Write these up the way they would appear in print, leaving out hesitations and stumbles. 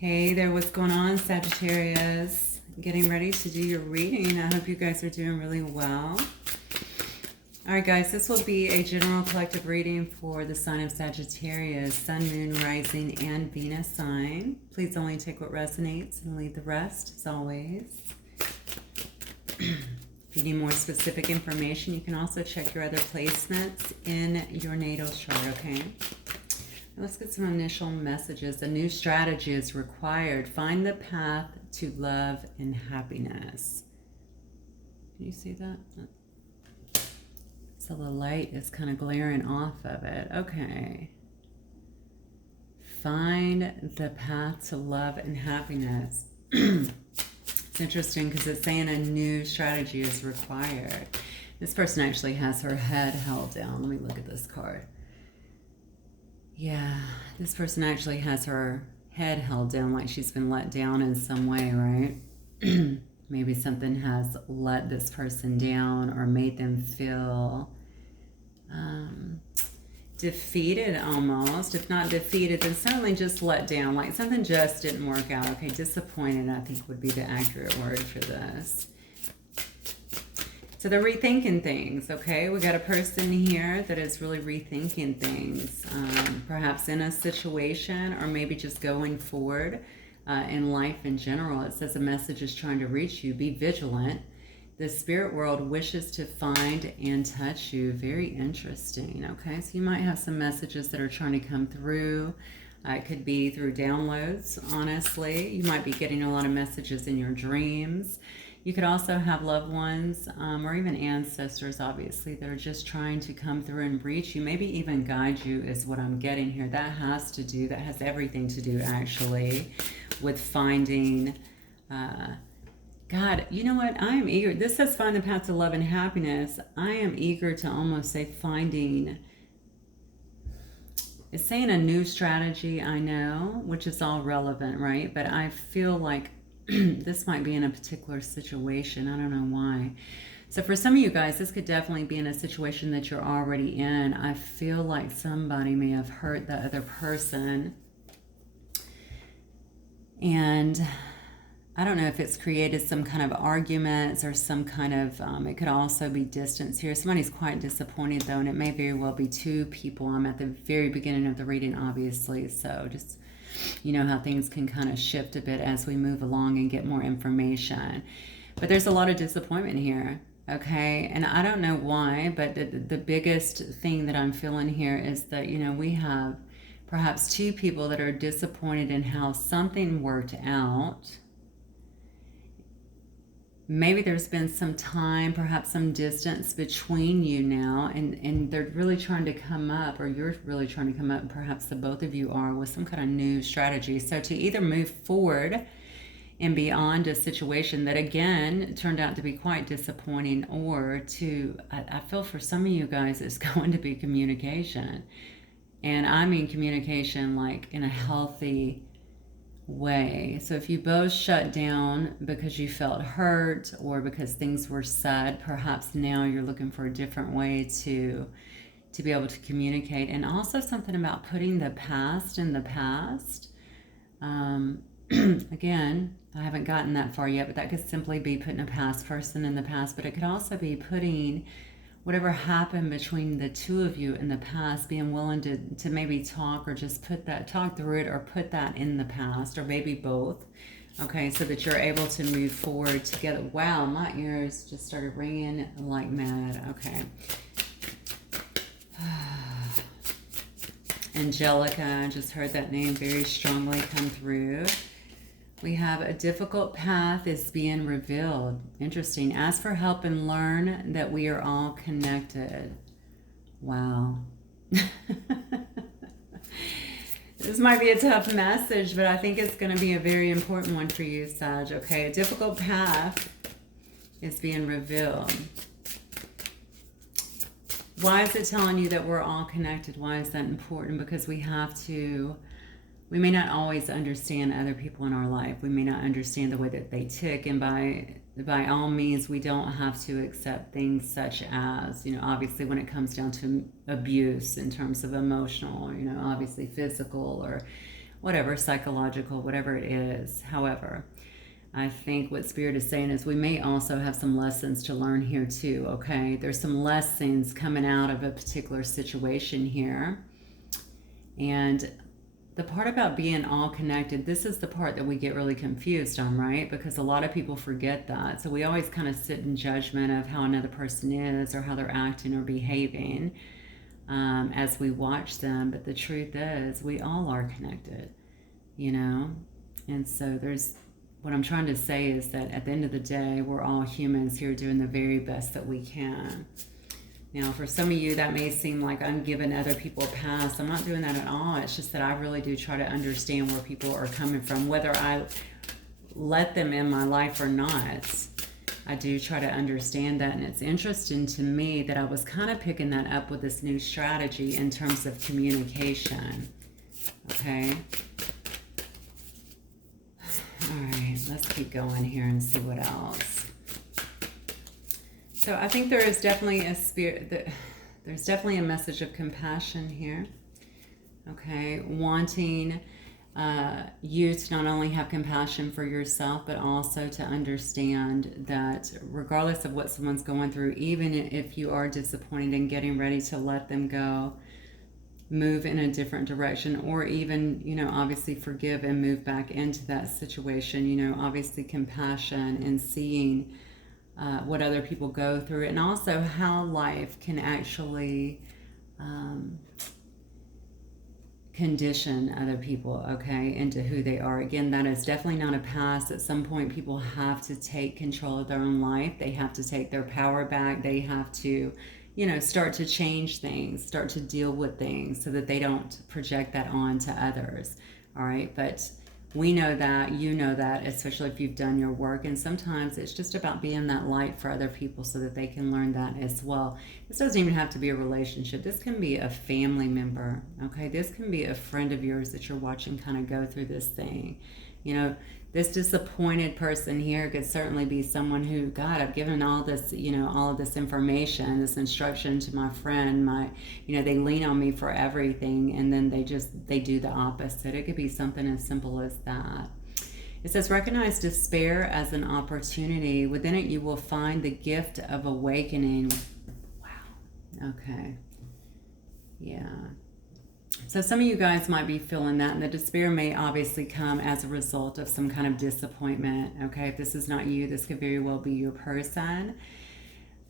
Hey there, what's going on, Sagittarius? Getting ready to do your reading. I hope you guys are doing really well. All right, guys, this will be a general collective reading for the sign of Sagittarius, Sun, Moon, Rising, and Venus sign. Please only take what resonates and leave the rest, as always. If you need more specific information, you can also check your other placements in your natal chart, okay? Let's get some initial messages. A new strategy is required. Find the path to love and happiness. Can you see that? So the light is kind of glaring off of it. Okay. Find the path to love and happiness. It's interesting because it's saying a new strategy is required. This person actually has her head held down. Let me look at this card. Yeah, this person actually has her head held down like she's been let down in some way, right? Maybe something has let this person down or made them feel defeated almost. If not defeated, then certainly just let down, like something just didn't work out. Okay, disappointed, I think, would be the accurate word for this. So they're rethinking things, okay? We got a person here that is really rethinking things, perhaps in a situation or maybe just going forward in life in general. It says a message is trying to reach you. Be vigilant. The spirit world wishes to find and touch you. Very interesting, okay? So you might have some messages that are trying to come through. It could be through downloads, honestly. You might be getting a lot of messages in your dreams. You could also have loved ones or even ancestors, obviously, that are just trying to come through and reach you, maybe even guide you is what I'm getting here. That has everything to do, actually, with finding, God, you know what? I am eager. This says find the path to love and happiness. I am eager to almost say finding, it's saying a new strategy, I know, which is all relevant, right? But I feel like this might be in a particular situation. I don't know why. So for some of you guys, this could definitely be in a situation that you're already in. I feel like somebody may have hurt the other person. And I don't know if it's created some kind of arguments or some kind of, it could also be distance here. Somebody's quite disappointed though, and it may very well be two people. I'm at the very beginning of the reading, obviously. So just, you know how things can kind of shift a bit as we move along and get more information. But there's a lot of disappointment here, okay? And I don't know why, but the biggest thing that I'm feeling here is that, you know, we have perhaps two people that are disappointed in how something worked out. Maybe there's been some time, perhaps some distance between you now, and they're really trying to come up, or you're really trying to come up, and perhaps the both of you are, with some kind of new strategy. So to either move forward and beyond a situation that, again, turned out to be quite disappointing, or to, I feel for some of you guys, it's going to be communication. And I mean communication like in a healthy way. So if you both shut down because you felt hurt or because things were said, perhaps now you're looking for a different way to be able to communicate. And also something about putting the past in the past. Again, I haven't gotten that far yet, but that could simply be putting a past person in the past, but it could also be putting whatever happened between the two of you in the past, being willing to maybe talk or just talk through it, or put that in the past, or maybe both. Okay, so that you're able to move forward together. Wow, my ears just started ringing like mad. Okay. Angelica, I just heard that name very strongly come through. We have a difficult path is being revealed. Interesting. Ask for help and learn that we are all connected. Wow. This might be a tough message, but I think it's going to be a very important one for you, Sag. Okay, a difficult path is being revealed. Why is it telling you that we're all connected? Why is that important? Because we may not always understand other people in our life. We may not understand the way that they tick, and by all means, we don't have to accept things such as, you know, obviously when it comes down to abuse in terms of emotional, you know, obviously physical whatever, psychological, whatever it is. However, I think what Spirit is saying is we may also have some lessons to learn here too, okay? There's some lessons coming out of a particular situation here. And the part about being all connected, this is the part that we get really confused on, right? Because a lot of people forget that. So we always kind of sit in judgment of how another person is or how they're acting or behaving as we watch them. But the truth is, we all are connected, you know? And so what I'm trying to say is that at the end of the day, we're all humans here doing the very best that we can. Now, for some of you, that may seem like I'm giving other people a pass. I'm not doing that at all. It's just that I really do try to understand where people are coming from, whether I let them in my life or not. I do try to understand that, and it's interesting to me that I was kind of picking that up with this new strategy in terms of communication. Okay? All right, let's keep going here and see what else. So I think there is definitely a spirit, there's definitely a message of compassion here, okay? Wanting you to not only have compassion for yourself, but also to understand that regardless of what someone's going through, even if you are disappointed and getting ready to let them go, move in a different direction, or even, you know, obviously forgive and move back into that situation, you know, obviously compassion and seeing what other people go through, and also how life can actually condition other people, okay, into who they are. Again, that is definitely not a pass. At some point, people have to take control of their own life. They have to take their power back. They have to, you know, start to change things, start to deal with things so that they don't project that on to others, all right? But we know that, you know that, especially if you've done your work. And sometimes it's just about being that light for other people so that they can learn that as well. This doesn't even have to be a relationship. This can be a family member, okay? This can be a friend of yours that you're watching kind of go through this thing. You know, this disappointed person here could certainly be someone who, God, I've given all this, you know, all of this information, this instruction to my friend, you know, they lean on me for everything, and then they do the opposite. It could be something as simple as that. It says, recognize despair as an opportunity. Within it, you will find the gift of awakening. Wow. Okay. Yeah. So some of you guys might be feeling that, and the despair may obviously come as a result of some kind of disappointment, okay? If this is not you, this could very well be your person.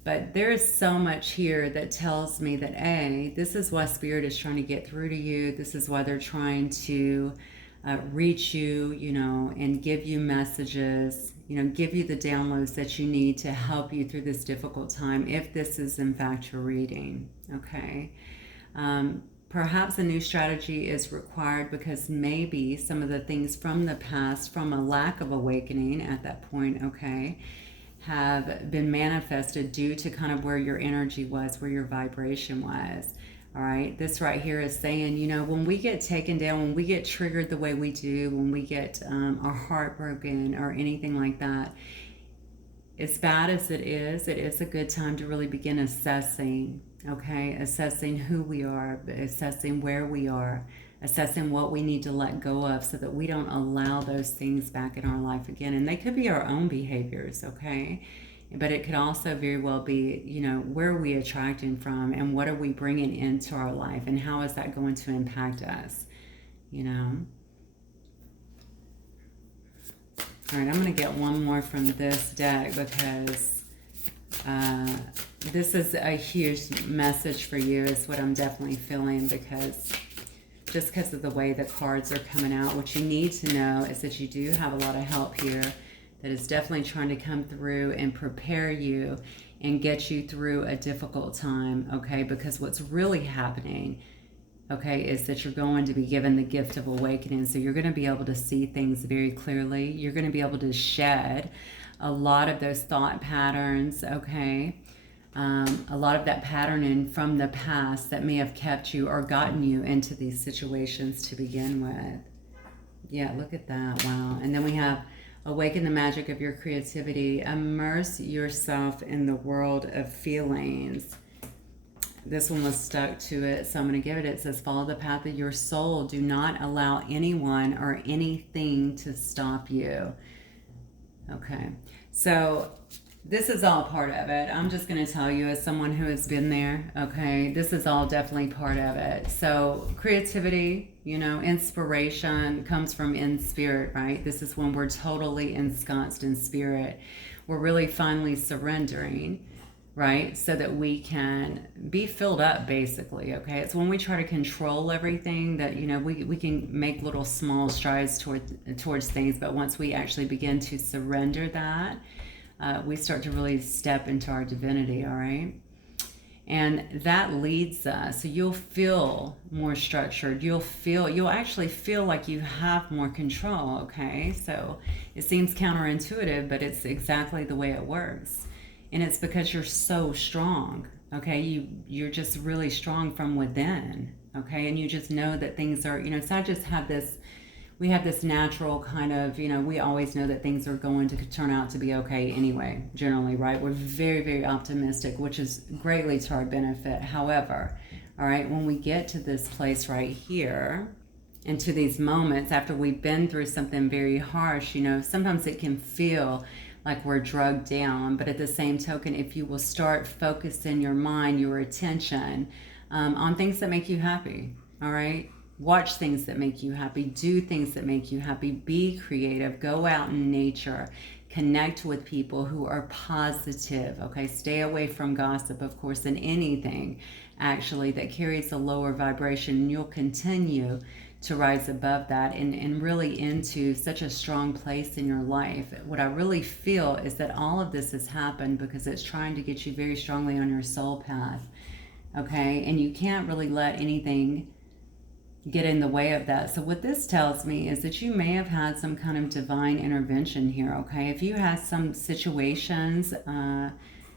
But there is so much here that tells me that, A, this is why Spirit is trying to get through to you. This is why they're trying to reach you, you know, and give you messages, you know, give you the downloads that you need to help you through this difficult time, if this is in fact your reading, okay? Perhaps a new strategy is required because maybe some of the things from the past, from a lack of awakening at that point, okay, have been manifested due to kind of where your energy was, where your vibration was. All right, this right here is saying, you know, when we get taken down, when we get triggered the way we do, when we get our heart broken or anything like that, as bad as it is a good time to really begin assessing, okay? Assessing who we are, assessing where we are, assessing what we need to let go of so that we don't allow those things back in our life again. And they could be our own behaviors, okay? But it could also very well be, you know, where are we attracting from, and what are we bringing into our life, and how is that going to impact us, you know? All right, I'm going to get one more from this deck because this is a huge message for you is what I'm definitely feeling, because just because of the way the cards are coming out, what you need to know is that you do have a lot of help here that is definitely trying to come through and prepare you and get you through a difficult time, okay? Because what's really happening, okay, is that you're going to be given the gift of awakening. So you're going to be able to see things very clearly. You're going to be able to shed a lot of those thought patterns, okay? A lot of that patterning from the past that may have kept you or gotten you into these situations to begin with. Yeah, look at that. Wow. And then we have awaken the magic of your creativity. Immerse yourself in the world of feelings. This one was stuck to it, so I'm going to give it. It says, follow the path of your soul. Do not allow anyone or anything to stop you. Okay, so this is all part of it. I'm just going to tell you as someone who has been there, okay, this is all definitely part of it. So creativity, you know, inspiration comes from in spirit, right? This is when we're totally ensconced in spirit. We're really finally surrendering, right? So that we can be filled up, basically, okay? It's when we try to control everything that, you know, we can make little small strides towards things, but once we actually begin to surrender that, we start to really step into our divinity, all right? And that leads us, so you'll feel more structured. You'll actually feel like you have more control, okay? So it seems counterintuitive, but it's exactly the way it works. And it's because you're so strong, okay? You're just really strong from within, okay? And you just know that things are, you know, so I just have this, we have this natural kind of, you know, we always know that things are going to turn out to be okay anyway, generally, right? We're very, very optimistic, which is greatly to our benefit. However, all right, when we get to this place right here, and to these moments after we've been through something very harsh, you know, sometimes it can feel like we're drugged down, but at the same token, if you will start focusing your mind, your attention on things that make you happy, all right? Watch things that make you happy, do things that make you happy, be creative, go out in nature, connect with people who are positive, okay? Stay away from gossip, of course, and anything actually that carries a lower vibration. You'll continue to rise above that and really into such a strong place in your life. What I really feel is that all of this has happened because it's trying to get you very strongly on your soul path, okay? And you can't really let anything get in the way of that. So what this tells me is that you may have had some kind of divine intervention here, okay? If you had some situations,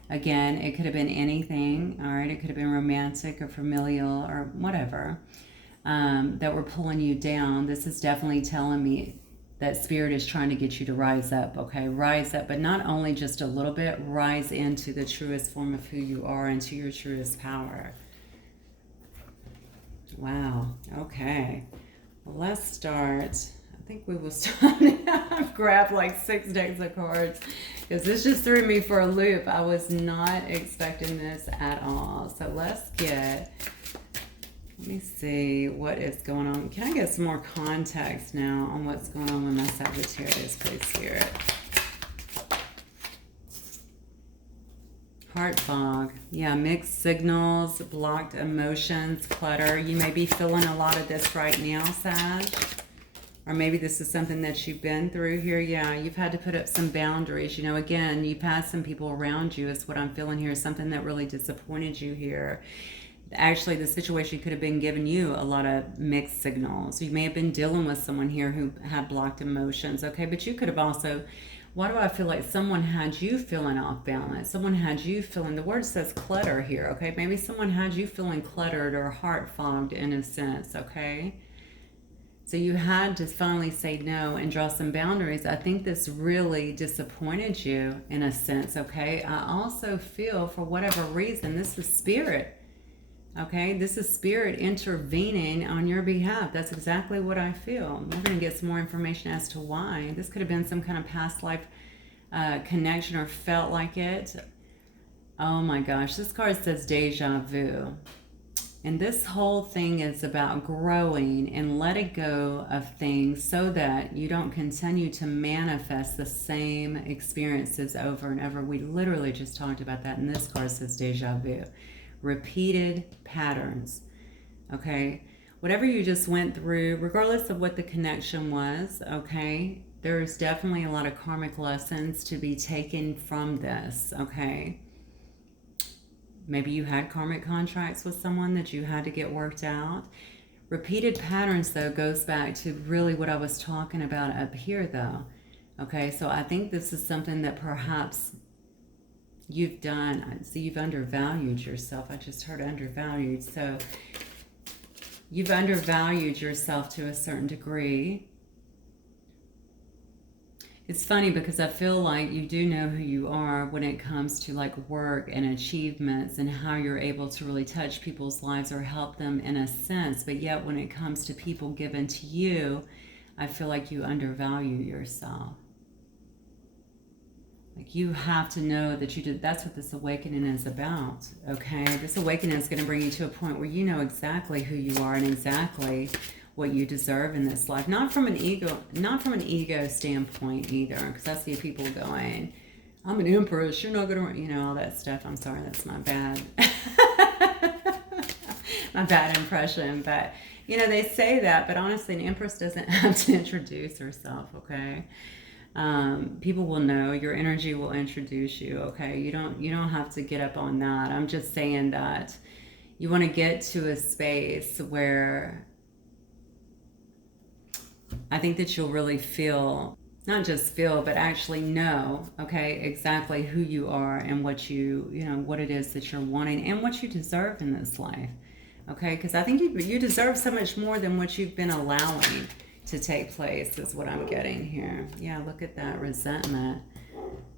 again, it could have been anything, all right? It could have been romantic or familial or whatever, that were pulling you down. This is definitely telling me that spirit is trying to get you to rise up, okay? Rise up, but not only just a little bit, rise into the truest form of who you are, into your truest power. Wow, okay. Well, let's start. I think we will start. I've grabbed like 6 decks of cards because this just threw me for a loop. I was not expecting this at all. So let's get, let me see what is going on. Can I get some more context now on what's going on with my Sagittarius, please, Spirit? Heart fog. Yeah, mixed signals, blocked emotions, clutter. You may be feeling a lot of this right now, Sag. Or maybe this is something that you've been through here. Yeah, you've had to put up some boundaries. You know, again, you've had some people around you is what I'm feeling here. Something that really disappointed you here. Actually, the situation could have been giving you a lot of mixed signals. You may have been dealing with someone here who had blocked emotions, okay? But you could have also... Why do I feel like someone had you feeling off balance? Someone had you feeling, the word says clutter here, okay? Maybe someone had you feeling cluttered or heart fogged in a sense, okay? So you had to finally say no and draw some boundaries. I think this really disappointed you in a sense, okay? I also feel for whatever reason, this is spirit, okay? This is spirit intervening on your behalf. That's exactly what I feel. We're going to get some more information as to why. This could have been some kind of past life connection or felt like it. Oh my gosh, this card says deja vu. And this whole thing is about growing and letting go of things so that you don't continue to manifest the same experiences over and over. We literally just talked about that, and this card says deja vu. Repeated patterns, okay? Whatever you just went through, regardless of what the connection was, okay? There's definitely a lot of karmic lessons to be taken from this, okay? Maybe you had karmic contracts with someone that you had to get worked out. Repeated patterns, though, goes back to really what I was talking about up here, though, okay? So I think this is something that perhaps you've done. So you've undervalued yourself. I just heard undervalued. So you've undervalued yourself to a certain degree. It's funny because I feel like you do know who you are when it comes to like work and achievements and how you're able to really touch people's lives or help them in a sense. But yet when it comes to people given to you, I feel like you undervalue yourself. Like you have to know that you did. That's what this awakening is about. Okay, this awakening is going to bring you to a point where you know exactly who you are and exactly what you deserve in this life. Not from an ego standpoint either, because I see people going, "I'm an empress. You're not going to," you know, all that stuff. I'm sorry, that's my bad, my bad impression. But you know, they say that, but honestly, an empress doesn't have to introduce herself. Okay. People will know, your energy will introduce you. Okay, you don't have to get up on that. I'm just saying that you want to get to a space where I think that you'll really feel, not just feel, but actually know, okay, exactly who you are and what what it is that you're wanting and what you deserve in this life. Okay, because I think you deserve so much more than what you've been allowing to take place, is what I'm getting here. Yeah, look at that resentment.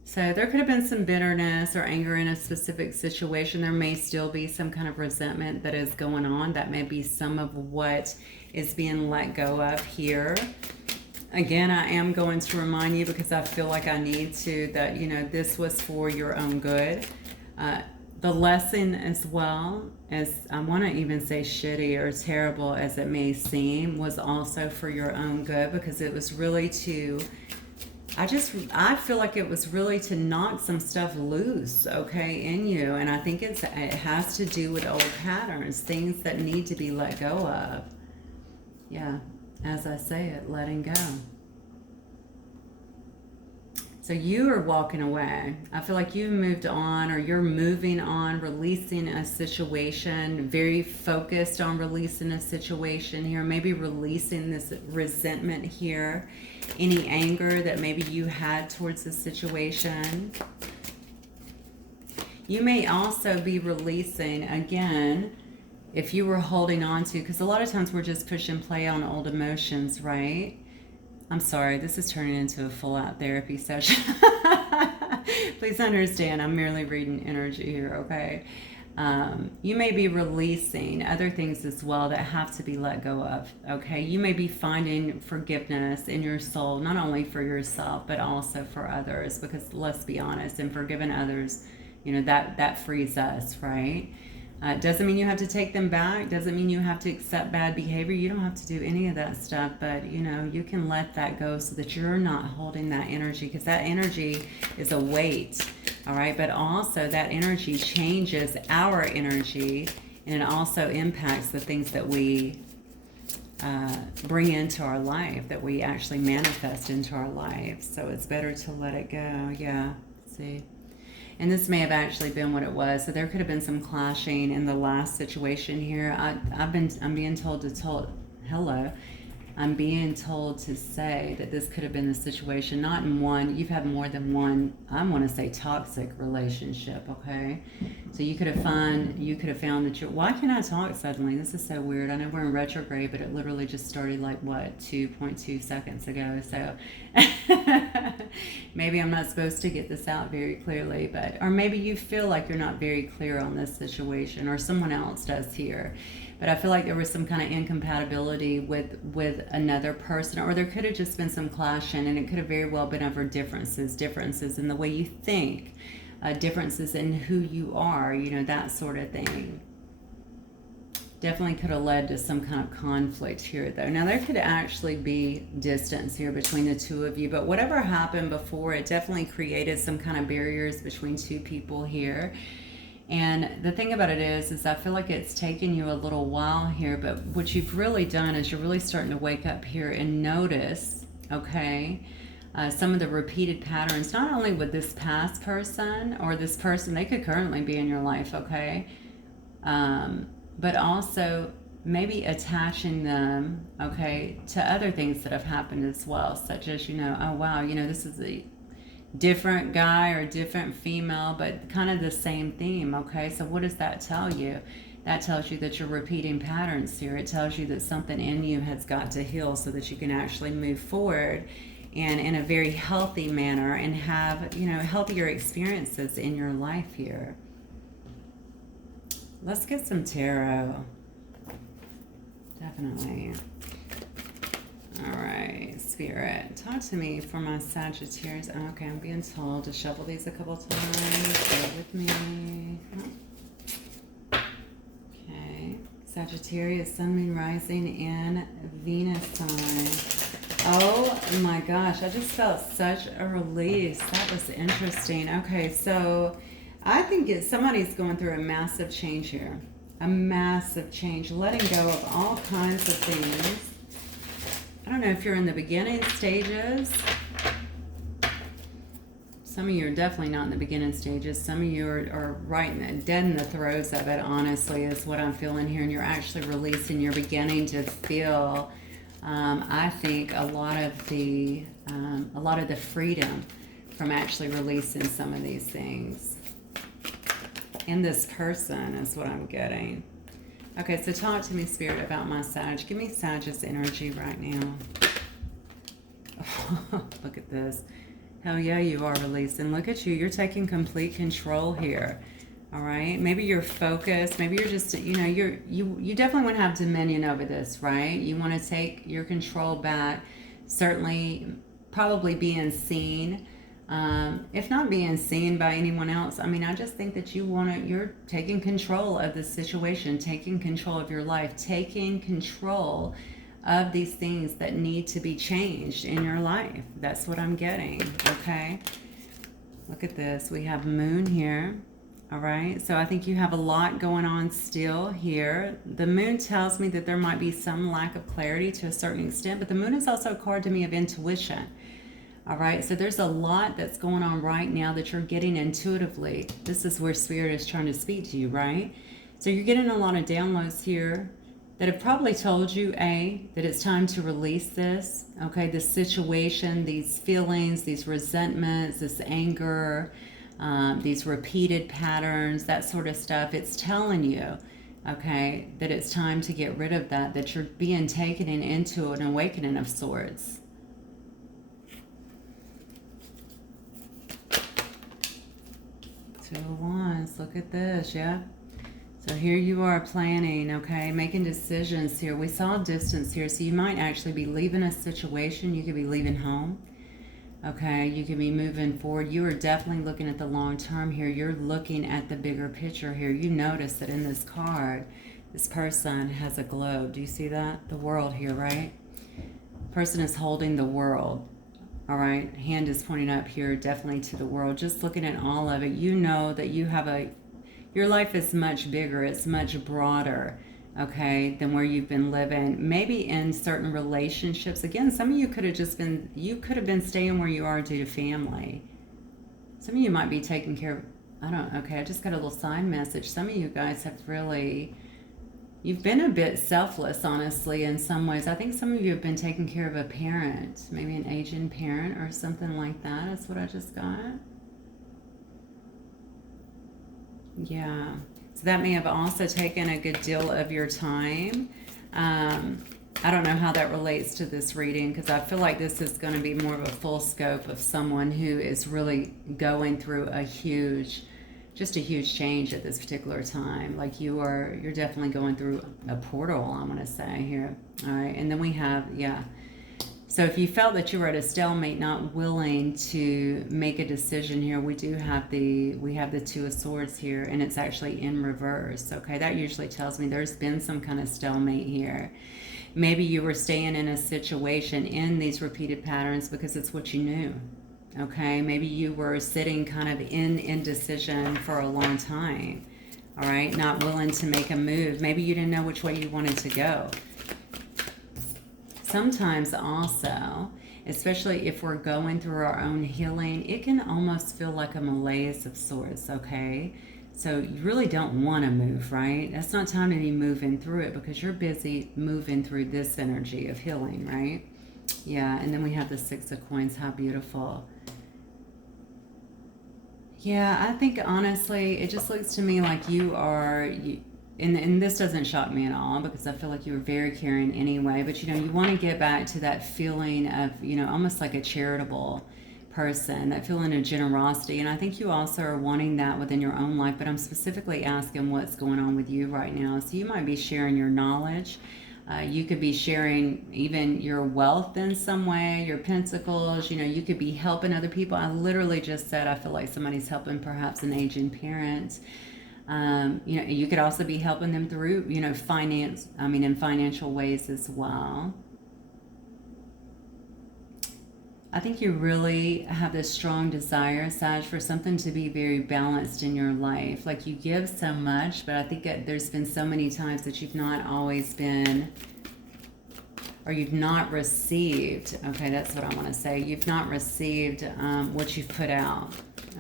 So there could have been some bitterness or anger in a specific situation. There may still be some kind of resentment that is going on. That may be some of what is being let go of here. Again, I am going to remind you, because I feel like I need to, that, you know, this was for your own good. The lesson as well, as I want to even say shitty or terrible as it may seem, was also for your own good, because it was really to, I feel like it was really to knock some stuff loose, okay, in you. And I think it has to do with old patterns, things that need to be let go of. Yeah, as I say it, letting go. So you are walking away. I feel like you moved on, or you're moving on, releasing a situation, very focused on releasing a situation here, maybe releasing this resentment here, any anger that maybe you had towards the situation. You may also be releasing, again, if you were holding on to, because a lot of times we're just push and play on old emotions, right? I'm sorry, this is turning into a full-out therapy session. Please understand, I'm merely reading energy here, okay? You may be releasing other things as well that have to be let go of, okay? You may be finding forgiveness in your soul, not only for yourself, but also for others, because let's be honest, in forgiving others, you know, that frees us, right? Doesn't mean you have to take them back. Doesn't mean you have to accept bad behavior. You don't have to do any of that stuff. But, you know, you can let that go so that you're not holding that energy, because that energy is a weight, all right? But also that energy changes our energy, and it also impacts the things that we bring into our life, that we actually manifest into our life. So it's better to let it go. Yeah, see. And this may have actually been what it was. So there could have been some clashing in the last situation here. I'm being told to hello. I'm being told to say that this could have been the situation, not in one, you've had more than one, I want to say toxic relationship, okay? So you could have found that you're, why can't I talk suddenly? This is so weird. I know we're in retrograde, but it literally just started like, what, 2.2 seconds ago. So maybe I'm not supposed to get this out very clearly, but, or maybe you feel like you're not very clear on this situation, or someone else does here. But I feel like there was some kind of incompatibility with another person, or there could have just been some clashing, and it could have very well been over differences in the way you think, differences in who you are, you know, that sort of thing. Definitely could have led to some kind of conflict here, though. Now, there could actually be distance here between the two of you, but whatever happened before, it definitely created some kind of barriers between two people here. And the thing about it is I feel like it's taken you a little while here, but what you've really done is you're really starting to wake up here and notice, okay, some of the repeated patterns, not only with this past person or this person, they could currently be in your life, okay, but also maybe attaching them, okay, to other things that have happened as well, such as, you know, oh wow, you know, this is a different guy or different female, but kind of the same theme, okay? So what does that tell you? That tells you that you're repeating patterns here. It tells you that something in you has got to heal so that you can actually move forward and in a very healthy manner, and have, you know, healthier experiences in your life here. Let's get some tarot. Definitely. All right, Spirit, talk to me for my Sagittarius. Okay, I'm being told to shuffle these a couple times. Bear with me. Okay, Sagittarius, Sun, Moon, Rising, and Venus sign. Oh my gosh, I just felt such a release. That was interesting. Okay, so I think somebody's going through a massive change here. A massive change. Letting go of all kinds of things. I don't know if you're in the beginning stages. Some of you are definitely not in the beginning stages. Some of you are right dead in the throes of it, honestly, is what I'm feeling here. And you're actually releasing. You're beginning to feel, I think, a lot of the freedom from actually releasing some of these things. And this person is what I'm getting. Okay, so talk to me, Spirit, about my Sag. Give me Sag's energy right now. Look at this. Hell yeah, you are releasing. Look at you. You're taking complete control here. All right? Maybe you're focused. Maybe you're just, you know, you definitely want to have dominion over this, right? You want to take your control back. Certainly, probably being seen. If not being seen by anyone else, I mean, I just think that you're taking control of the situation, taking control of your life, taking control of these things that need to be changed in your life. That's what I'm getting, okay? Look at this. We have Moon here, all right? So I think you have a lot going on still here. The Moon tells me that there might be some lack of clarity to a certain extent, but the Moon is also a card to me of intuition. All right, so there's a lot that's going on right now that you're getting intuitively. This is where Spirit is trying to speak to you, right? So you're getting a lot of downloads here that have probably told you, A, that it's time to release this, okay? This situation, these feelings, these resentments, this anger, these repeated patterns, that sort of stuff. It's telling you, okay, that it's time to get rid of that, that you're being taken into an awakening of sorts. Two of Wands, look at this, yeah. So here you are planning, okay, making decisions here. We saw distance here, so you might actually be leaving a situation. You could be leaving home, okay. You could be moving forward. You are definitely looking at the long term here. You're looking at the bigger picture here. You notice that in this card, this person has a globe. Do you see that? The world here, right? Person is holding the world. All right, hand is pointing up here, definitely to the world. Just looking at all of it, you know that you have your life is much bigger, it's much broader, okay, than where you've been living. Maybe in certain relationships. Again, some of you could have been staying where you are due to family. Some of you might be taking care of, okay, I just got a little sign message. Some of you guys have really, you've been a bit selfless, honestly, in some ways. I think some of you have been taking care of a parent, maybe an aging parent or something like that. That's what I just got. Yeah. So that may have also taken a good deal of your time. I don't know how that relates to this reading, because I feel like this is going to be more of a full scope of someone who is really going through just a huge change at this particular time. Like you're definitely going through a portal, I'm going to say here. All right. And then we have, yeah. So if you felt that you were at a stalemate, not willing to make a decision here, we have the Two of Swords here, and it's actually in reverse. Okay. That usually tells me there's been some kind of stalemate here. Maybe you were staying in a situation in these repeated patterns because it's what you knew. Okay, maybe you were sitting kind of in indecision for a long time, all right, not willing to make a move. Maybe you didn't know which way you wanted to go. Sometimes also, especially if we're going through our own healing, it can almost feel like a malaise of sorts, okay? So you really don't want to move, right? That's not time to be moving through it because you're busy moving through this energy of healing, right? Yeah, and then we have the Six of Coins. How beautiful. Yeah, I think honestly, it just looks to me like you and this doesn't shock me at all, because I feel like you were very caring anyway, but you know, you want to get back to that feeling of, you know, almost like a charitable person, that feeling of generosity. And I think you also are wanting that within your own life, but I'm specifically asking what's going on with you right now. So you might be sharing your knowledge. You could be sharing even your wealth in some way, your pentacles. You know, you could be helping other people. I literally just said I feel like somebody's helping perhaps an aging parent. You know, you could also be helping them through, you know, in financial ways as well. I think you really have this strong desire, Sag, for something to be very balanced in your life. Like, you give so much, but I think there's been so many times that you've not always been, or you've not received, okay, that's what I want to say. You've not received what you've put out,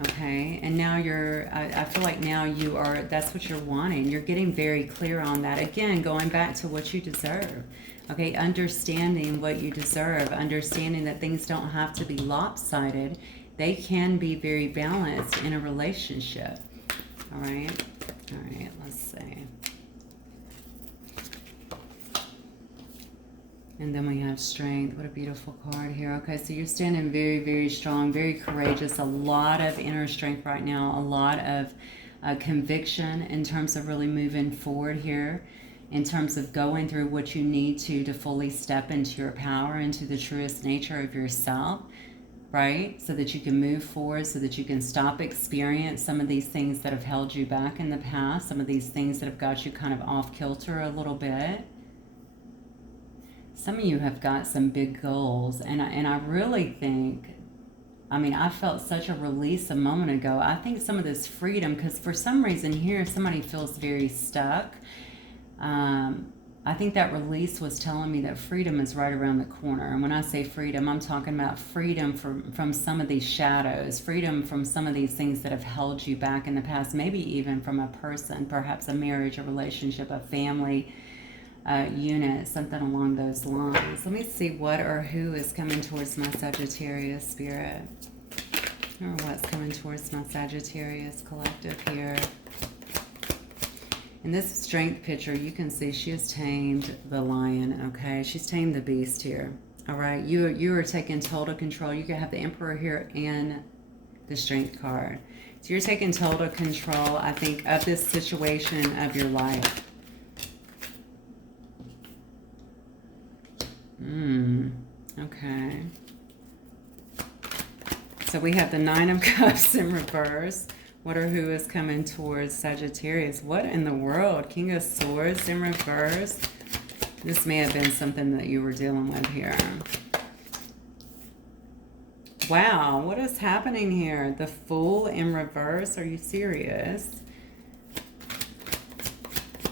okay? And now I feel like now you are, that's what you're wanting. You're getting very clear on that. Again, going back to what you deserve. Okay, understanding what you deserve, understanding that things don't have to be lopsided. They can be very balanced in a relationship. All right, let's see. And then we have strength. What a beautiful card here. Okay, so you're standing very, very strong, very courageous. A lot of inner strength right now, a lot of conviction in terms of really moving forward here, in terms of going through what you need to fully step into your power, into the truest nature of yourself, right? So that you can move forward, so that you can stop experience some of these things that have held you back in the past, some of these things that have got you kind of off kilter a little bit. Some of you have got some big goals, and I really think, I mean, I felt such a release a moment ago. I think some of this freedom, because for some reason here, somebody feels very stuck. I think that release was telling me that freedom is right around the corner. And when I say freedom, I'm talking about freedom from some of these shadows, freedom from some of these things that have held you back in the past, maybe even from a person, perhaps a marriage, a relationship, a family unit, something along those lines. Let me see what or who is coming towards my Sagittarius spirit, or what's coming towards my Sagittarius collective here. In this strength picture, you can see she has tamed the lion, okay? She's tamed the beast here, all right? You are taking total control. You can have the Emperor here and the strength card. So you're taking total control, I think, of this situation of your life. Okay. So we have the Nine of Cups in reverse. What or who is coming towards Sagittarius? What in the world? King of Swords in reverse. This may have been something that you were dealing with here. Wow, what is happening here? The Fool in reverse. Are you serious?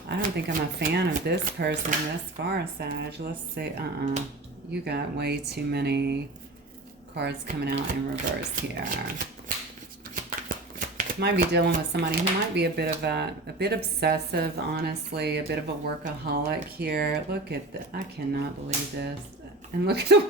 I don't think I'm a fan of this person thus far, Sag. Let's see. You got way too many cards coming out in reverse here. Might be dealing with somebody who might be a bit obsessive, honestly, a bit of a workaholic here. Look at the, I cannot believe this. And look at the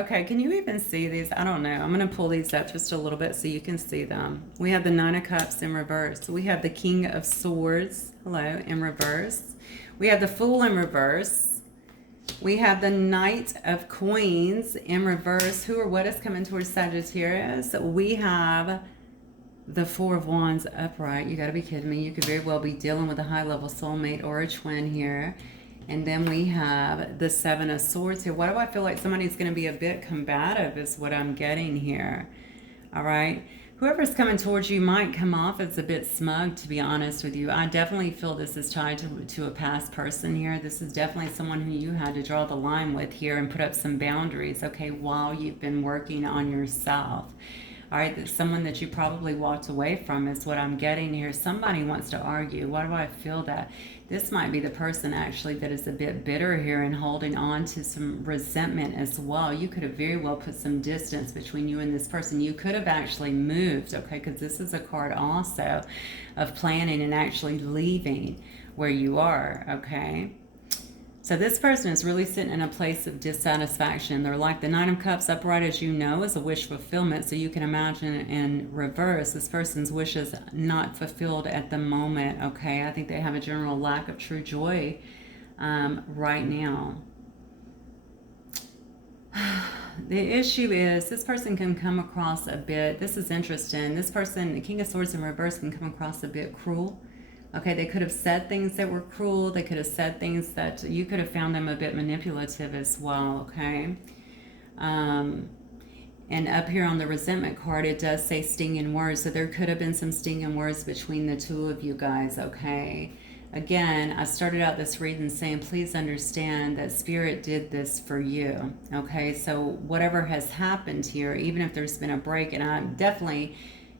okay, can you even see these? I don't know. I'm going to pull these up just a little bit so you can see them. We have the Nine of Cups in reverse. We have the King of Swords, hello, in reverse. We have the Fool in reverse. We have the Knight of Coins in reverse. Who or what is coming towards Sagittarius? We have the Four of Wands upright. You got to be kidding me. You could very well be dealing with a high-level soulmate or a twin here. And then we have the Seven of Swords here. Why do I feel like somebody's going to be a bit combative is what I'm getting here. All right. Whoever's coming towards you might come off as a bit smug, to be honest with you. I definitely feel this is tied to a past person here. This is definitely someone who you had to draw the line with here and put up some boundaries, okay, while you've been working on yourself. All right, that's someone that you probably walked away from is what I'm getting here. Somebody wants to argue. Why do I feel that? This might be the person actually that is a bit bitter here and holding on to some resentment as well. You could have very well put some distance between you and this person. You could have actually moved, okay, because this is a card also of planning and actually leaving where you are, okay? So this person is really sitting in a place of dissatisfaction. They're like the Nine of Cups upright, as you know, is a wish fulfillment. So you can imagine in reverse, this person's wish is not fulfilled at the moment, okay? I think they have a general lack of true joy right now. The issue is this person can come across a bit, this is interesting, this person, the King of Swords in reverse, can come across a bit cruel. Okay, they could have said things that were cruel. They could have said things that you could have found them a bit manipulative as well, okay? And up here on the resentment card, it does say stinging words. So there could have been some stinging words between the two of you guys, okay? Again, I started out this reading saying, please understand that Spirit did this for you, okay? So whatever has happened here, even if there's been a break, and I'm definitely,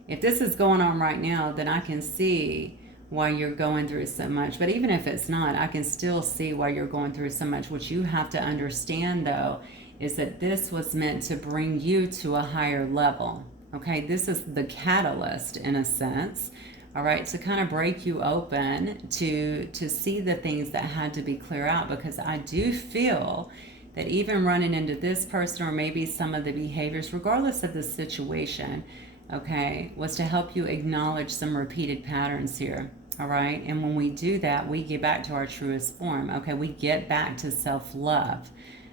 if this is going on right now, then I can see why you're going through so much. But even if it's not, I can still see why you're going through so much. What you have to understand, though, is that this was meant to bring you to a higher level. Okay, this is the catalyst in a sense. All right, to kind of break you open to see the things that had to be clear out, because I do feel that even running into this person, or maybe some of the behaviors, regardless of the situation, okay, was to help you acknowledge some repeated patterns here. All right, and when we do that, we get back to our truest form. Okay, we get back to self-love.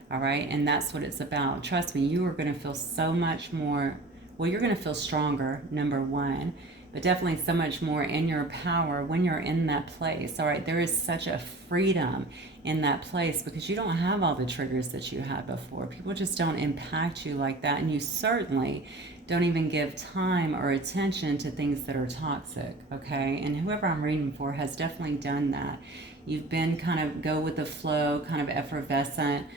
All right, and that's what it's about. Trust me, you are going to feel so much more, well, you're going to feel stronger, number one, but definitely so much more in your power when you're in that place. All right, there is such a freedom in that place because you don't have all the triggers that you had before. People just don't impact you like that, and you certainly don't even give time or attention to things that are toxic, okay? And whoever I'm reading for has definitely done that. You've been kind of go with the flow, kind of effervescent,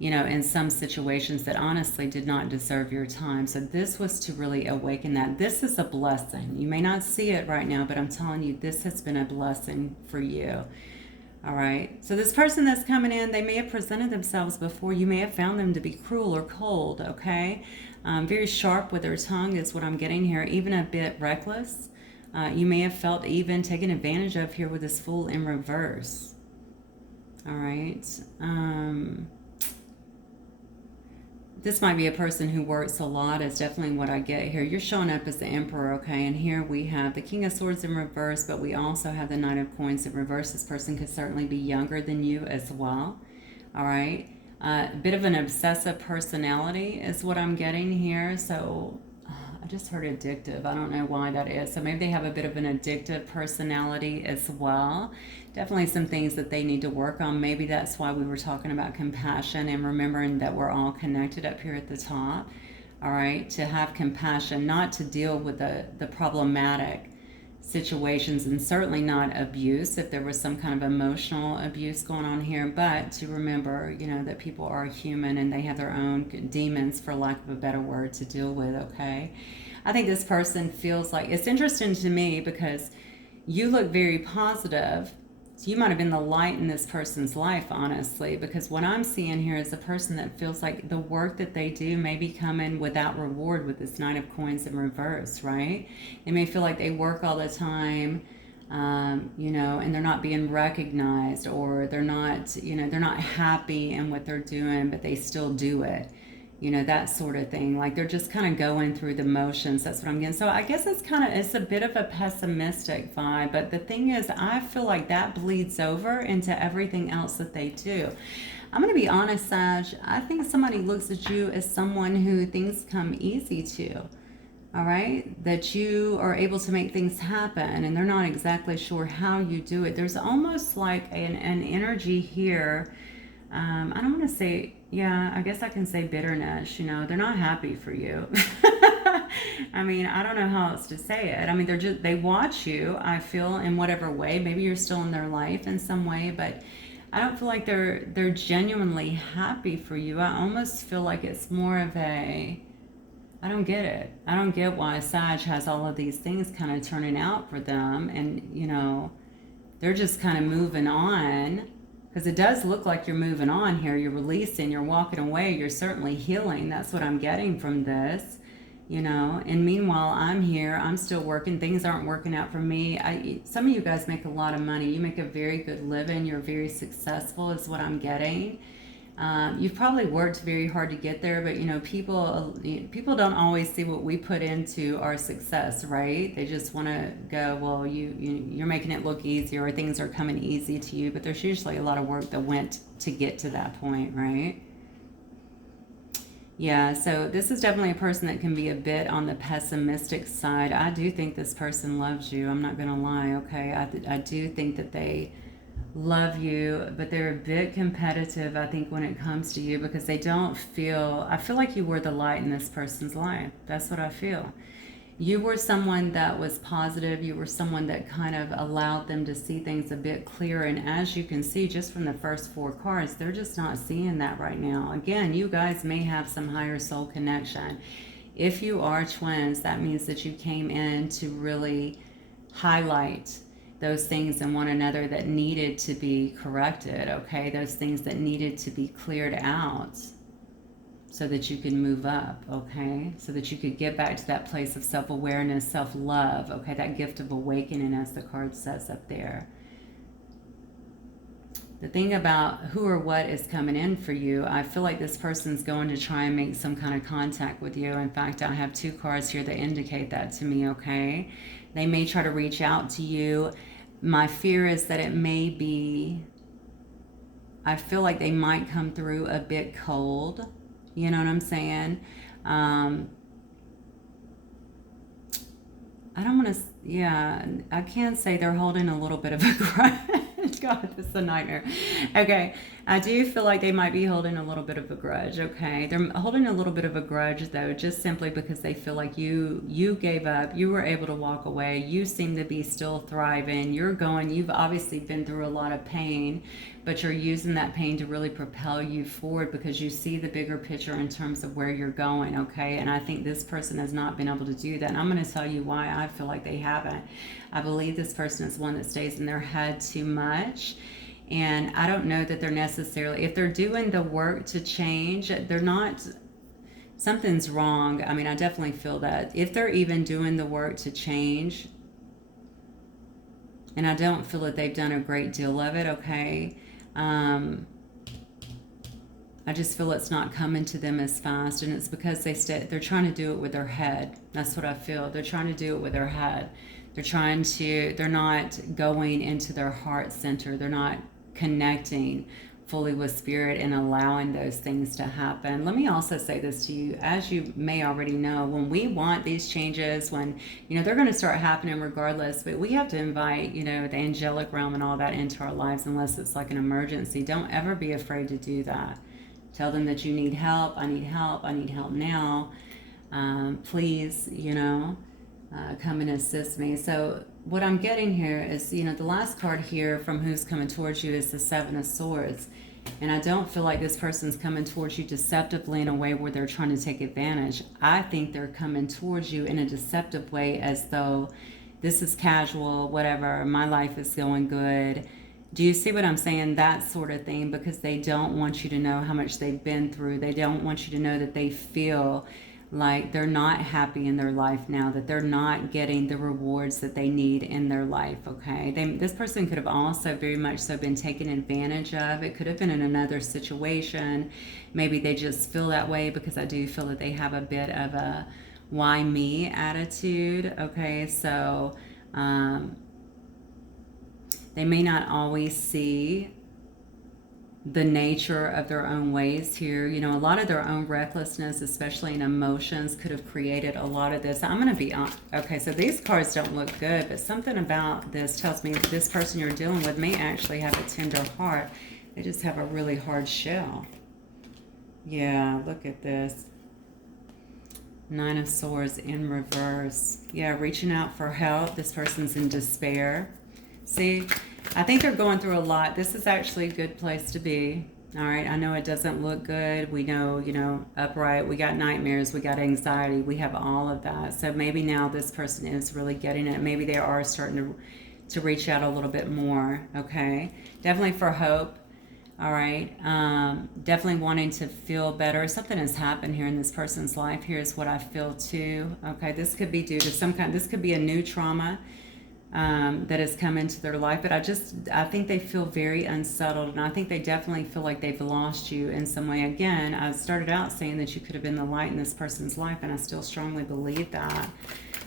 you know, in some situations that honestly did not deserve your time. So this was to really awaken that. This is a blessing. You may not see it right now, but I'm telling you, this has been a blessing for you. All right. So this person that's coming in, they may have presented themselves before. You may have found them to be cruel or cold, okay? Very sharp with their tongue is what I'm getting here, even a bit reckless. You may have felt even taken advantage of here with this Fool in reverse. All right. This might be a person who works a lot, is definitely what I get here. You're showing up as the Emperor, okay? And here we have the King of Swords in reverse, but we also have the Knight of Coins in reverse. This person could certainly be younger than you as well, all right? A bit of an obsessive personality is what I'm getting here. So I just heard addictive. I don't know why that is. So maybe they have a bit of an addictive personality as well. Definitely some things that they need to work on. Maybe that's why we were talking about compassion and remembering that we're all connected up here at the top. All right, to have compassion, not to deal with the problematic situations, and certainly not abuse if there was some kind of emotional abuse going on here, but to remember, you know, that people are human and they have their own demons, for lack of a better word, to deal with, okay? I think this person feels like, it's interesting to me because you look very positive. So you might have been the light in this person's life, honestly, because what I'm seeing here is a person that feels like the work that they do may be coming without reward with this Nine of Coins in reverse, right? They may feel like they work all the time, you know, and they're not being recognized, or they're not, you know, they're not happy in what they're doing, but they still do it. You know, that sort of thing. Like they're just kind of going through the motions. That's what I'm getting. So I guess it's a bit of a pessimistic vibe. But the thing is, I feel like that bleeds over into everything else that they do. I'm going to be honest, Sag. I think somebody looks at you as someone who things come easy to. All right? That you are able to make things happen, and they're not exactly sure how you do it. There's almost like an energy here. I don't want to say, yeah, I guess I can say bitterness. You know, they're not happy for you. I mean, I don't know how else to say it. I mean, they watch you, I feel, in whatever way. Maybe you're still in their life in some way, but I don't feel like they're genuinely happy for you. I almost feel like it's more of I don't get it. I don't get why Sag has all of these things kind of turning out for them, and, you know, they're just kind of moving on. Because it does look like you're moving on here. You're releasing, you're walking away, you're certainly healing. That's what I'm getting from this. you know. And meanwhile, I'm here, I'm still working, things aren't working out for me. Some of you guys make a lot of money, you make a very good living, you're very successful is what I'm getting. You've probably worked very hard to get there, but you know, people don't always see what we put into our success, right? They just want to go, well, you're making it look easier, or things are coming easy to you, but there's usually a lot of work that went to get to that point, right? Yeah, so this is definitely a person that can be a bit on the pessimistic side. I do think this person loves you. I'm not going to lie, okay? I do think that they love you, but they're a bit competitive, I think, when it comes to you, because they don't feel, I feel like you were the light in this person's life. That's what I feel. You were someone that was positive. You were someone that kind of allowed them to see things a bit clearer. And as you can see, just from the first 4 cards, they're just not seeing that right now. Again, you guys may have some higher soul connection. If you are twins, that means that you came in to really highlight those things in one another that needed to be corrected, okay? Those things that needed to be cleared out so that you can move up, okay? So that you could get back to that place of self-awareness, self-love, okay? That gift of awakening, as the card says up there. The thing about who or what is coming in for you, I feel like this person's going to try and make some kind of contact with you. In fact, I have 2 cards here that indicate that to me, okay? They may try to reach out to you. My fear is that it may be, I feel like they might come through a bit cold. You know what I'm saying? I don't want to, yeah, I can't say they're holding a little bit of a grudge. God, this is a nightmare. Okay, I do feel like they might be holding a little bit of a grudge, okay? They're holding a little bit of a grudge, though, just simply because they feel like you gave up, you were able to walk away, you seem to be still thriving, you've obviously been through a lot of pain, but you're using that pain to really propel you forward because you see the bigger picture in terms of where you're going, okay? And I think this person has not been able to do that, and I'm going to tell you why I feel like they haven't. I believe this person is one that stays in their head too much. And I don't know that they're necessarily, if they're doing the work to change, they're not, something's wrong. I mean, I definitely feel that. If they're even doing the work to change, and I don't feel that they've done a great deal of it, okay? I just feel it's not coming to them as fast, and it's because they're trying to do it with their head. That's what I feel. They're trying to do it with their head. They're not going into their heart center. They're not connecting fully with spirit and allowing those things to happen. Let me also say this to you, as you may already know, when we want these changes, when, you know, they're going to start happening regardless, but we have to invite, you know, the angelic realm and all that into our lives unless it's like an emergency. Don't ever be afraid to do that. Tell them that you need help. I need help. I need help now. Please, you know, come and assist me. So what I'm getting here is, you know, the last card here from who's coming towards you is the 7 of Swords. And I don't feel like this person's coming towards you deceptively in a way where they're trying to take advantage. I think they're coming towards you in a deceptive way, as though this is casual, whatever, my life is going good. Do you see what I'm saying? That sort of thing, because they don't want you to know how much they've been through. They don't want you to know that they feel like they're not happy in their life now, that they're not getting the rewards that they need in their life, okay? This person could have also very much so been taken advantage of. It could have been in another situation. Maybe they just feel that way, because I do feel that they have a bit of a why me attitude, okay? So they may not always see the nature of their own ways here. You know, a lot of their own recklessness, especially in emotions, could have created a lot of this. I'm going to be on. Okay, so these cards don't look good, but something about this tells me that this person you're dealing with may actually have a tender heart. They just have a really hard shell. Yeah, look at this. 9 of Swords in reverse. Yeah, reaching out for help. This person's in despair. See, I think they're going through a lot. This is actually a good place to be. All right, I know it doesn't look good. We know, you know, upright. We got nightmares. We got anxiety. We have all of that. So maybe now this person is really getting it. Maybe they are starting to reach out a little bit more, okay? Definitely for hope. All right. Definitely wanting to feel better. Something has happened here in this person's life. Here's what I feel too. Okay. This could be due to this could be a new trauma that has come into their life. But I think they feel very unsettled. And I think they definitely feel like they've lost you in some way. Again, I started out saying that you could have been the light in this person's life. And I still strongly believe that.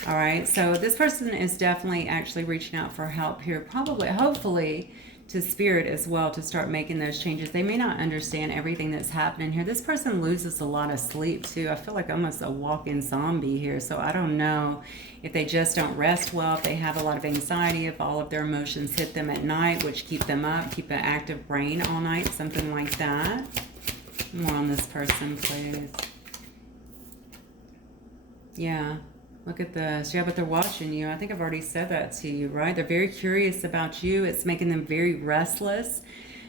All right. So this person is definitely actually reaching out for help here. Probably, hopefully, to spirit as well, to start making those changes. They may not understand everything that's happening here. This person loses a lot of sleep too. I feel like almost a walking zombie here. So I don't know if they just don't rest well, if they have a lot of anxiety, if all of their emotions hit them at night, which keep them up, keep an active brain all night, something like that. More on this person, please. Yeah. Look at this. Yeah, but they're watching you. I think I've already said that to you, right? They're very curious about you. It's making them very restless,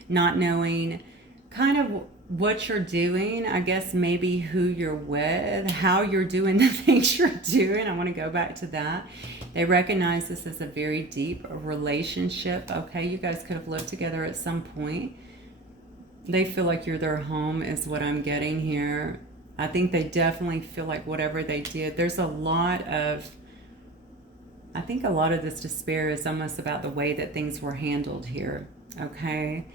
not knowing kind of what you're doing. I guess maybe who you're with, how you're doing the things you're doing. I want to go back to that. They recognize this as a very deep relationship. Okay, you guys could have lived together at some point. They feel like you're their home is what I'm getting here. I think they definitely feel like whatever they did, there's a lot of, I think a lot of this despair is almost about the way that things were handled here, okay?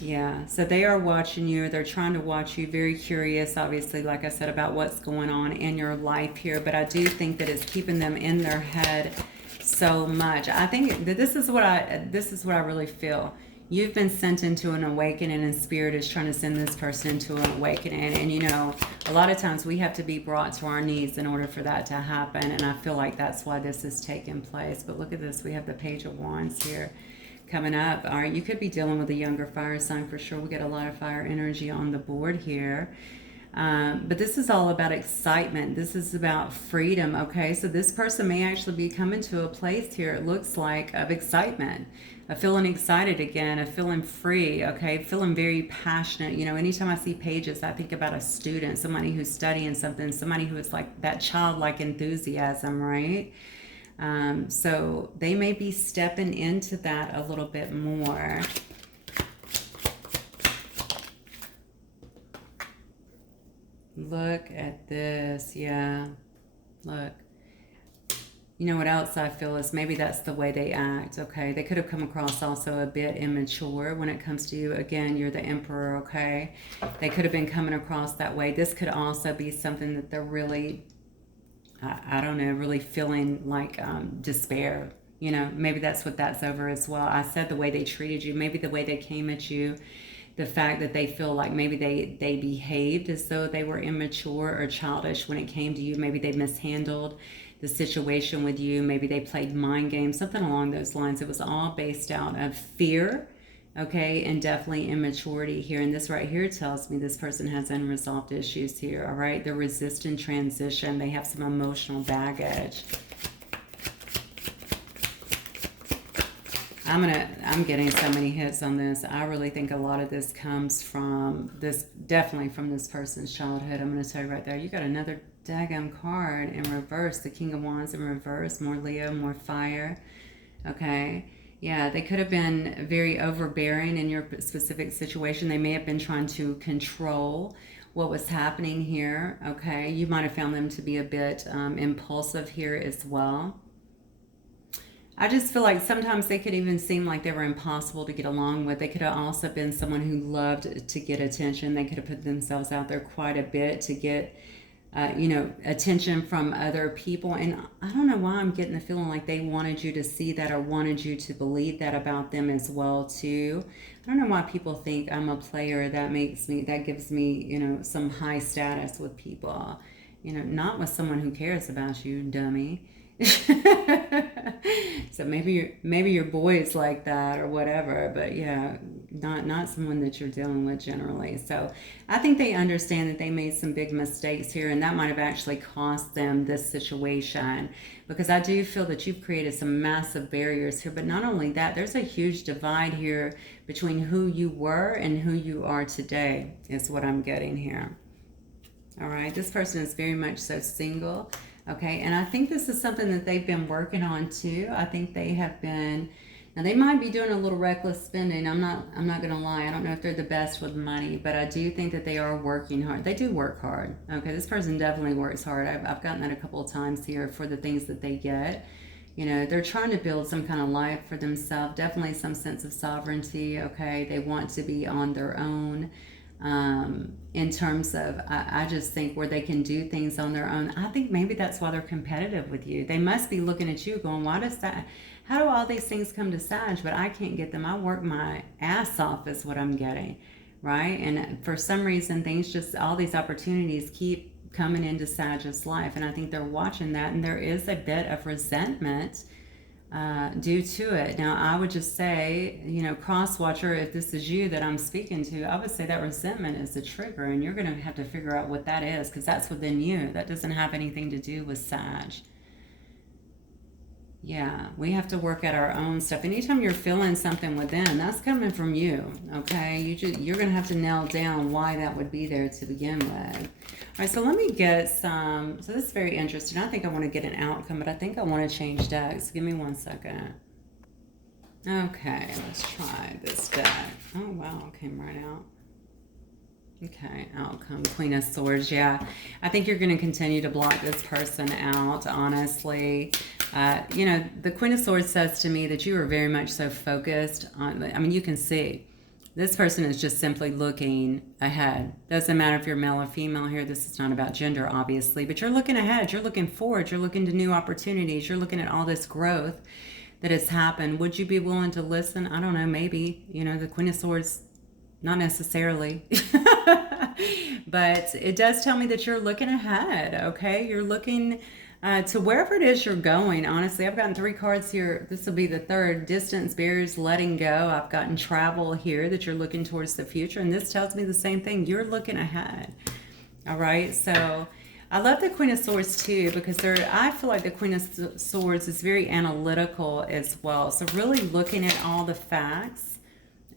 Yeah, so they are watching you. They're trying to watch you. Very curious, obviously, like I said, about what's going on in your life here. But I do think that it's keeping them in their head so much. I think that this is what I really feel. You've been sent into an awakening, and spirit is trying to send this person into an awakening. And you know, a lot of times we have to be brought to our knees in order for that to happen. And I feel like that's why this is taking place. But look at this. We have the Page of Wands here coming up. All right, you could be dealing with a younger fire sign for sure. We get a lot of fire energy on the board here. But this is all about excitement. This is about freedom, okay? So this person may actually be coming to a place here, it looks like, of excitement, of feeling excited again, of feeling free, okay? Feeling very passionate. You know, anytime I see pages, I think about a student, somebody who's studying something, somebody who is like that childlike enthusiasm, right? So they may be stepping into that a little bit more. Look at this. Yeah. Look. You know what else I feel is maybe that's the way they act, okay? They could have come across also a bit immature when it comes to you. Again, you're the emperor, okay? They could have been coming across that way. This could also be something that they're really, I don't know, really feeling like despair. You know, maybe that's what that's over as well. I said the way they treated you, maybe the way they came at you, the fact that they feel like maybe they behaved as though they were immature or childish when it came to you. Maybe they mishandled the situation with you. Maybe they played mind games, something along those lines. It was all based out of fear, okay, and definitely immaturity here. And this right here tells me this person has unresolved issues here, all right? They're resisting transition. They have some emotional baggage. I'm getting so many hits on this. I really think a lot of this comes from this, definitely from this person's childhood. I'm going to tell you right there, you got another daggum card in reverse, the King of Wands in reverse, more Leo, more fire, okay? Yeah, they could have been very overbearing in your specific situation. They may have been trying to control what was happening here, okay? You might have found them to be a bit impulsive here as well. I just feel like sometimes they could even seem like they were impossible to get along with. They could have also been someone who loved to get attention. They could have put themselves out there quite a bit to get, you know, attention from other people. And I don't know why I'm getting the feeling like they wanted you to see that or wanted you to believe that about them as well, too. I don't know why people think I'm a player. That gives me, you know, some high status with people. You know, not with someone who cares about you, dummy. So maybe your boy is like that or whatever, but yeah, not someone that you're dealing with generally. So I think they understand that they made some big mistakes here, and that might have actually cost them this situation, because I do feel that you've created some massive barriers here. But not only that, there's a huge divide here between who you were and who you are today, is what I'm getting here. All right, this person is very much so single. Okay, and I think this is something that they've been working on too. I think they have been Now they might be doing a little reckless spending. I'm not gonna lie. I don't know if they're the best with money, but I do think that they are working hard. They do work hard. Okay, this person definitely works hard. I've gotten that a couple of times here for the things that they get. You know, they're trying to build some kind of life for themselves. Definitely some sense of sovereignty. Okay, they want to be on their own. In terms of, I just think where they can do things on their own. I think maybe that's why they're competitive with you. They must be looking at you going, why does that, how do all these things come to Sag, but I can't get them? I work my ass off is what I'm getting, right? And for some reason, things just, all these opportunities keep coming into Sag's life. And I think they're watching that. And there is a bit of resentment due to it. Now, I would just say, you know, cross watcher, if this is you that I'm speaking to, I would say that resentment is the trigger, and you're going to have to figure out what that is, because that's within you. That doesn't have anything to do with Sag. Yeah, we have to work at our own stuff. Anytime you're feeling something within, that's coming from you, okay? You're going to have to nail down why that would be there to begin with. All right, so let me get some, so this is very interesting. I think I want to get an outcome, but I think I want to change decks. Give me 1 second. Okay, let's try this deck. Oh, wow, it came right out. Okay, outcome, Queen of Swords. Yeah, I think you're going to continue to block this person out, honestly. You know, the Queen of Swords says to me that you are very much so focused on, I mean, you can see this person is just simply looking ahead. Doesn't matter if you're male or female here. This is not about gender, obviously, but you're looking ahead. You're looking forward. You're looking to new opportunities. You're looking at all this growth that has happened. Would you be willing to listen? I don't know, maybe. You know, the Queen of Swords, not necessarily. But it does tell me that you're looking ahead, okay? You're looking to wherever it is you're going. Honestly, I've gotten 3 cards here. This will be the third. Distance, barriers, letting go. I've gotten travel here, that you're looking towards the future. And this tells me the same thing. You're looking ahead. All right? So I love the Queen of Swords too, because I feel like the Queen of Swords is very analytical as well. So really looking at all the facts.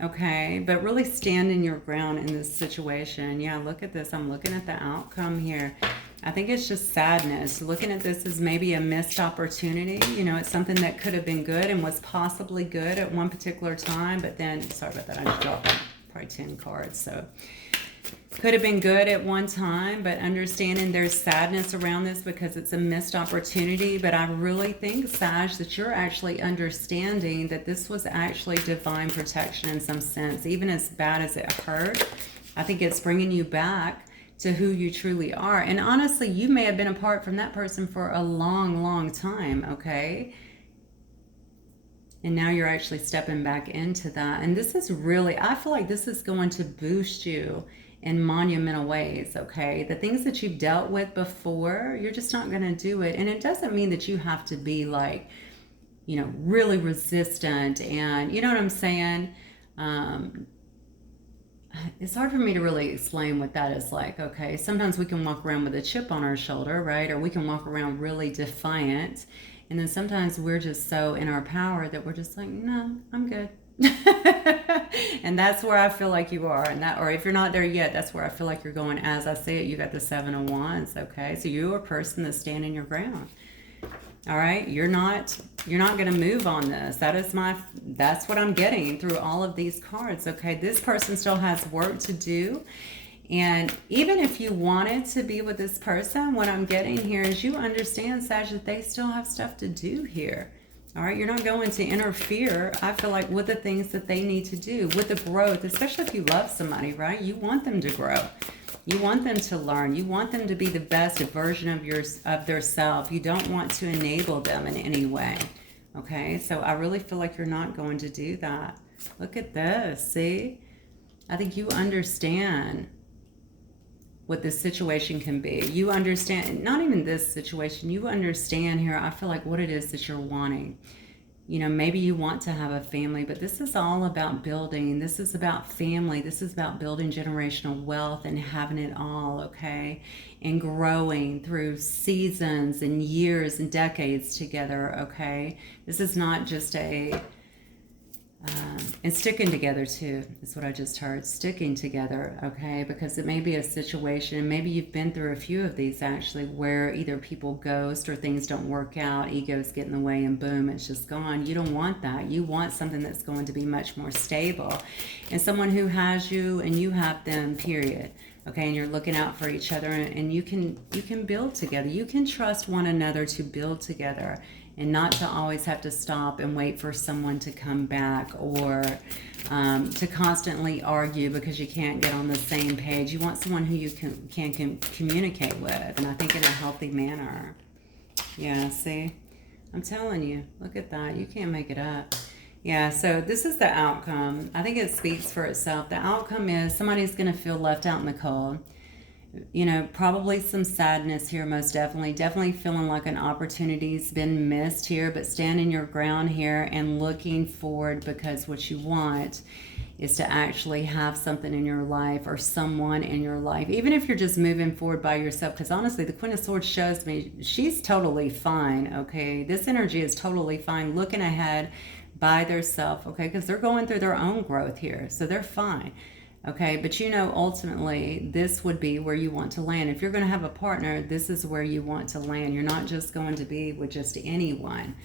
Okay, but really standing your ground in this situation. Yeah, look at this. I'm looking at the outcome here. I think it's just sadness. Looking at this as maybe a missed opportunity. You know, it's something that could have been good and was possibly good at one particular time, but then, sorry about that, I just dropped probably 10 cards. So could have been good at one time, but understanding there's sadness around this because it's a missed opportunity. But I really think, Sag, that you're actually understanding that this was actually divine protection in some sense. Even as bad as it hurt, I think it's bringing you back to who you truly are. And honestly, you may have been apart from that person for a long, long time, okay? And now you're actually stepping back into that. And this is really, I feel like this is going to boost you in monumental ways, okay? The things that you've dealt with before, you're just not going to do it. And it doesn't mean that you have to be like, you know, really resistant and, you know what I'm saying? It's hard for me to really explain what that is like, okay? Sometimes we can walk around with a chip on our shoulder, right? Or we can walk around really defiant. And then sometimes we're just so in our power that we're just like, no, I'm good. And that's where I feel like you are. And that, or if you're not there yet, that's where I feel like you're going. As I say it, you got the 7 of Wands, okay? So you're a person that's standing your ground. All right, you're not going to move on this. That's what I'm getting through all of these cards, okay? This person still has work to do. And even if you wanted to be with this person, what I'm getting here is you understand, Sag, that they still have stuff to do here. All right, you're not going to interfere, I feel like, with the things that they need to do, with the growth, especially if you love somebody, right? You want them to grow. You want them to learn. You want them to be the best version of their self. You don't want to enable them in any way, okay? So I really feel like you're not going to do that. Look at this, see? I think you understand what this situation can be. You understand, not even this situation, you understand here, I feel like, what it is that you're wanting. You know, maybe you want to have a family, but this is all about building. This is about family. This is about building generational wealth and having it all, okay? And growing through seasons and years and decades together, okay? This is not just a And sticking together too is what I just heard. Sticking together, okay? Because it may be a situation, and maybe you've been through a few of these actually, where either people ghost or things don't work out, egos get in the way, and boom, it's just gone. You don't want that. You want something that's going to be much more stable, and someone who has you and you have them, period. Okay, and you're looking out for each other, and you can build together. You can trust one another to build together, and not to always have to stop and wait for someone to come back, or to constantly argue because you can't get on the same page. You want someone who you can communicate with, and I think in a healthy manner. Yeah, see? I'm telling you, look at that. You can't make it up. Yeah, so this is the outcome. I think it speaks for itself. The outcome is somebody's going to feel left out in the cold. You know, probably some sadness here, most definitely. Definitely feeling like an opportunity's been missed here, but standing your ground here and looking forward, because what you want is to actually have something in your life or someone in your life, even if you're just moving forward by yourself. Because honestly, the Queen of Swords shows me she's totally fine, okay? This energy is totally fine, looking ahead by themselves, okay? Because they're going through their own growth here, so they're fine. Okay, but you know, ultimately, this would be where you want to land. If you're going to have a partner, this is where you want to land. You're not just going to be with just anyone,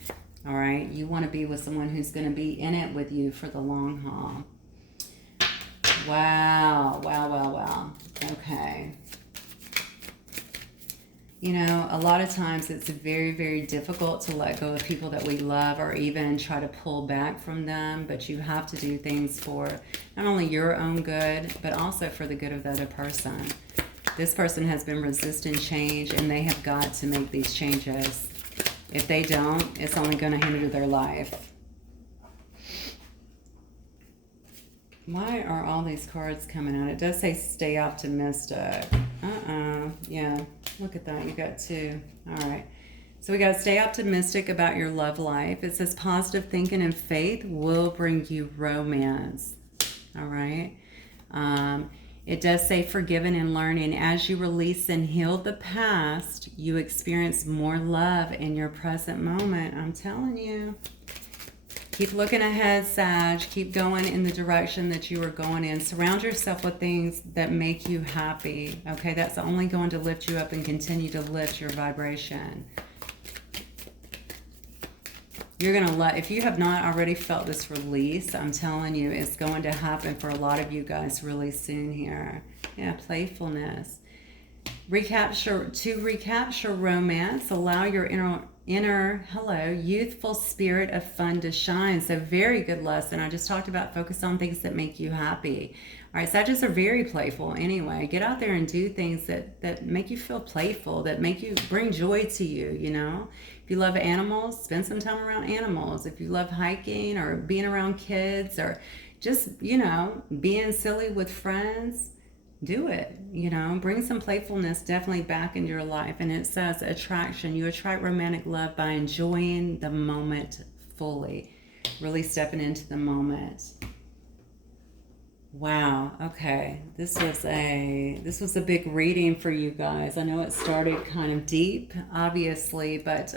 all right? You want to be with someone who's going to be in it with you for the long haul. Wow, wow, wow, wow. Okay. You know, a lot of times it's very, very difficult to let go of people that we love, or even try to pull back from them. But you have to do things for not only your own good, but also for the good of the other person. This person has been resisting change, and they have got to make these changes. If they don't, it's only going to hinder their life. Why are all these cards coming out? It does say stay optimistic. Yeah, look at that. You got two. All right. So we got stay optimistic about your love life. It says positive thinking and faith will bring you romance. All right. It does say forgiving and learning. As you release and heal the past, you experience more love in your present moment. I'm telling you. Keep looking ahead, Sag. Keep going in the direction that you are going in. Surround yourself with things that make you happy. Okay, that's only going to lift you up and continue to lift your vibration. You're going to if you have not already felt this release, I'm telling you, it's going to happen for a lot of you guys really soon here. Yeah, playfulness. To recapture romance, allow your inner youthful spirit of fun to shine. So very good lesson. I just talked about focus on things that make you happy. All right, Sagittarius are very playful anyway. Get out there and do things that make you feel playful, that bring joy to you, you know. If you love animals, spend some time around animals. If you love hiking or being around kids, or just, you know, being silly with friends, do it, you know. Bring some playfulness definitely back into your life. And it says attraction. You attract romantic love by enjoying the moment fully, really stepping into the moment. Wow. Okay, this was a big reading for you guys. I know it started kind of deep, obviously, but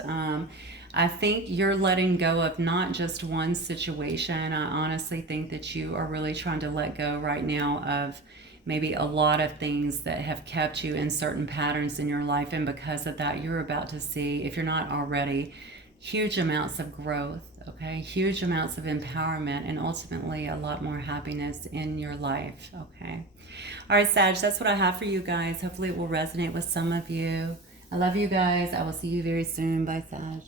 I think you're letting go of not just one situation. I honestly think that you are really trying to let go right now of maybe a lot of things that have kept you in certain patterns in your life. And because of that, you're about to see, if you're not already, huge amounts of growth, okay? Huge amounts of empowerment, and ultimately a lot more happiness in your life, okay? All right, Sag, that's what I have for you guys. Hopefully it will resonate with some of you. I love you guys. I will see you very soon. Bye, Sag.